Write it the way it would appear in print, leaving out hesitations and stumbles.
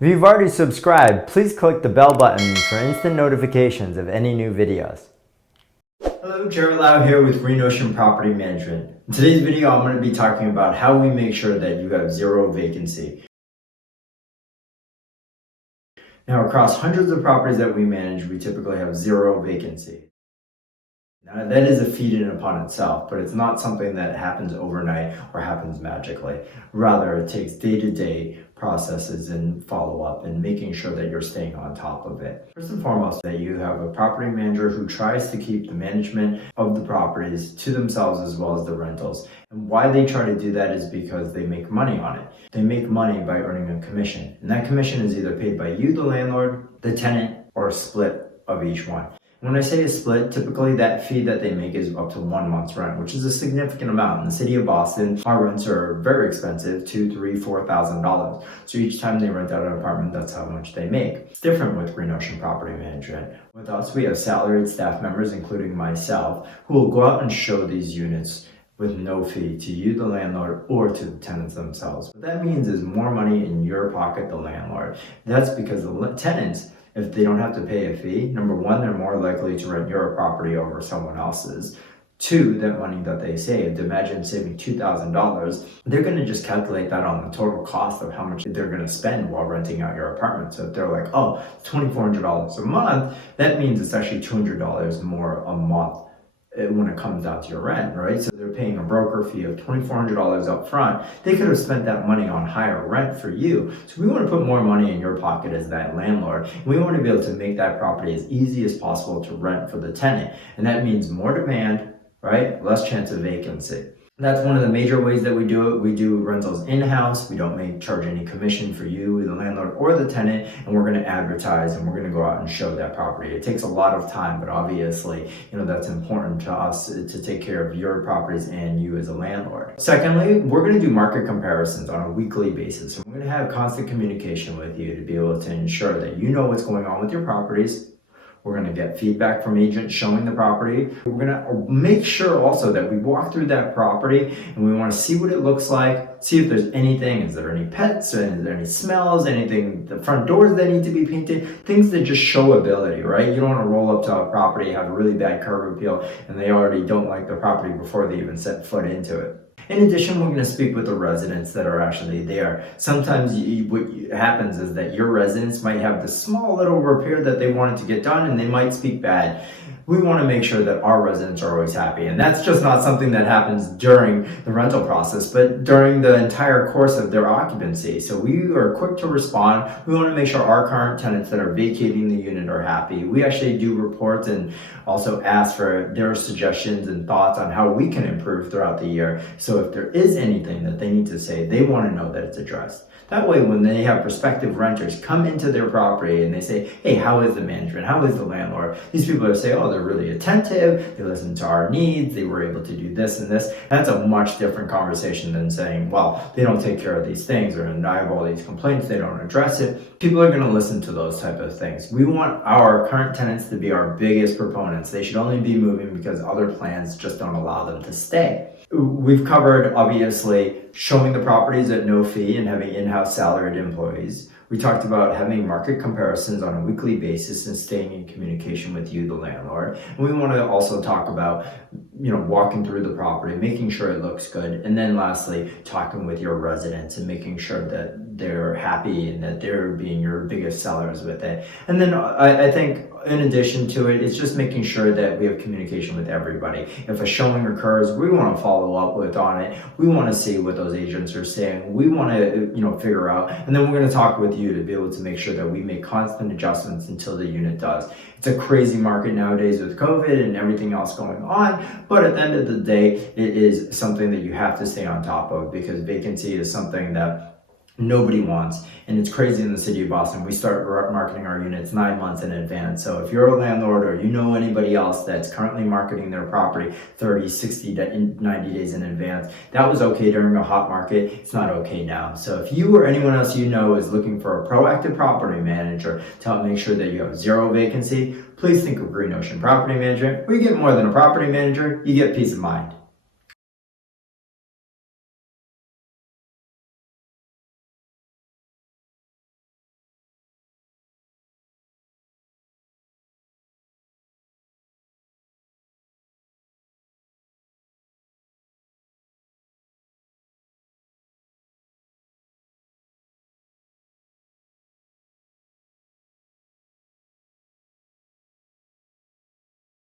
If you've already subscribed, please click the bell button for instant notifications of any new videos. Hello, Jared Lau here with Green Ocean Property Management. In today's video, I'm going to be talking about how we make sure that you have zero vacancy. Now, across hundreds of properties that we manage, we typically have zero vacancy. Now, that is a feat in and upon itself, but it's not something that happens overnight or happens magically. Rather, it takes day-to-day processes and follow-up and making sure that you're staying on top of it. First and foremost, that you have a property manager who tries to keep the management of the properties to themselves as well as the rentals. And why they try to do that is because they make money on it. They make money by earning a commission. And that commission is either paid by you, the landlord, the tenant, or a split of each one. When I say a split, typically that fee that they make is up to 1 month's rent, which is a significant amount. In the city of Boston, our rents are very expensive, $2,000, $3,000, $4,000. So each time they rent out an apartment, that's how much they make. It's different with Green Ocean Property Management. With us, we have salaried staff members, including myself, who will go out and show these units with no fee to you, the landlord, or to the tenants themselves. What that means is more money in your pocket, the landlord. That's because the tenants, if they don't have to pay a fee, number one, they're more likely to rent your property over someone else's. Two, that money that they saved, imagine saving $2,000, they're going to just calculate that on the total cost of how much they're going to spend while renting out your apartment. So if they're like, oh, it's $2,400 a month, that means it's actually $200 more a month when it comes down to your rent, right? So they're paying a broker fee of $2,400 up front. They could have spent that money on higher rent for you. So we want to put more money in your pocket as that landlord. We want to be able to make that property as easy as possible to rent for the tenant. And that means more demand, right? Less chance of vacancy. That's one of the major ways that we do it. We do rentals in-house. We don't charge any commission for you, the landlord, or the tenant, and we're going to advertise and we're going to go out and show that property. It takes a lot of time, but obviously, that's important to us to take care of your properties and you as a landlord. Secondly, we're going to do market comparisons on a weekly basis. We're going to have constant communication with you to be able to ensure that you know what's going on with your properties. We're going to get feedback from agents showing the property. We're going to make sure also that we walk through that property and we want to see what it looks like, see if there's anything, is there any pets, is there any smells, anything, the front doors that need to be painted, things that just show ability, right? You don't want to roll up to a property, have a really bad curb appeal, and they already don't like the property before they even set foot into it. In addition, we're going to speak with the residents that are actually there. Sometimes what happens is that your residents might have this small little repair that they wanted to get done and they might speak bad. We want to make sure that our residents are always happy. And that's just not something that happens during the rental process, but during the entire course of their occupancy. So we are quick to respond. We want to make sure our current tenants that are vacating the unit are happy. We actually do reports and also ask for their suggestions and thoughts on how we can improve throughout the year. So if there is anything that they need to say, they want to know that it's addressed. That way, when they have prospective renters come into their property and they say, hey, how is the management? How is the landlord? These people are saying, oh, they're really attentive. They listen to our needs. They were able to do this and this. And that's a much different conversation than saying, well, they don't take care of these things, or I have all these complaints, they don't address it. People are going to listen to those type of things. We want our current tenants to be our biggest proponents. They should only be moving because other plans just don't allow them to stay. We've covered, obviously, showing the properties at no fee and having in-house salaried employees. We talked about having market comparisons on a weekly basis and staying in communication with you, the landlord. And we want to also talk about, walking through the property, making sure it looks good. And then lastly, talking with your residents and making sure that they're happy and that they're being your biggest sellers with it. And then I think in addition to it, it's just making sure that we have communication with everybody. If a showing occurs, we want to follow up on it. We want to see what those agents are saying. We want to, figure out, and then we're going to talk with you to be able to make sure that we make constant adjustments until the unit does. It's a crazy market nowadays with COVID and everything else going on, but at the end of the day, it is something that you have to stay on top of because vacancy is something that nobody wants. And it's crazy in the city of Boston. We start marketing our units 9 months in advance. So if you're a landlord or you know anybody else that's currently marketing their property 30, 60, 90 days in advance, that was okay during a hot market. It's not okay now. So if you or anyone else you know is looking for a proactive property manager to help make sure that you have zero vacancy, please think of Green Ocean Property Management. Where you get more than a property manager, you get peace of mind.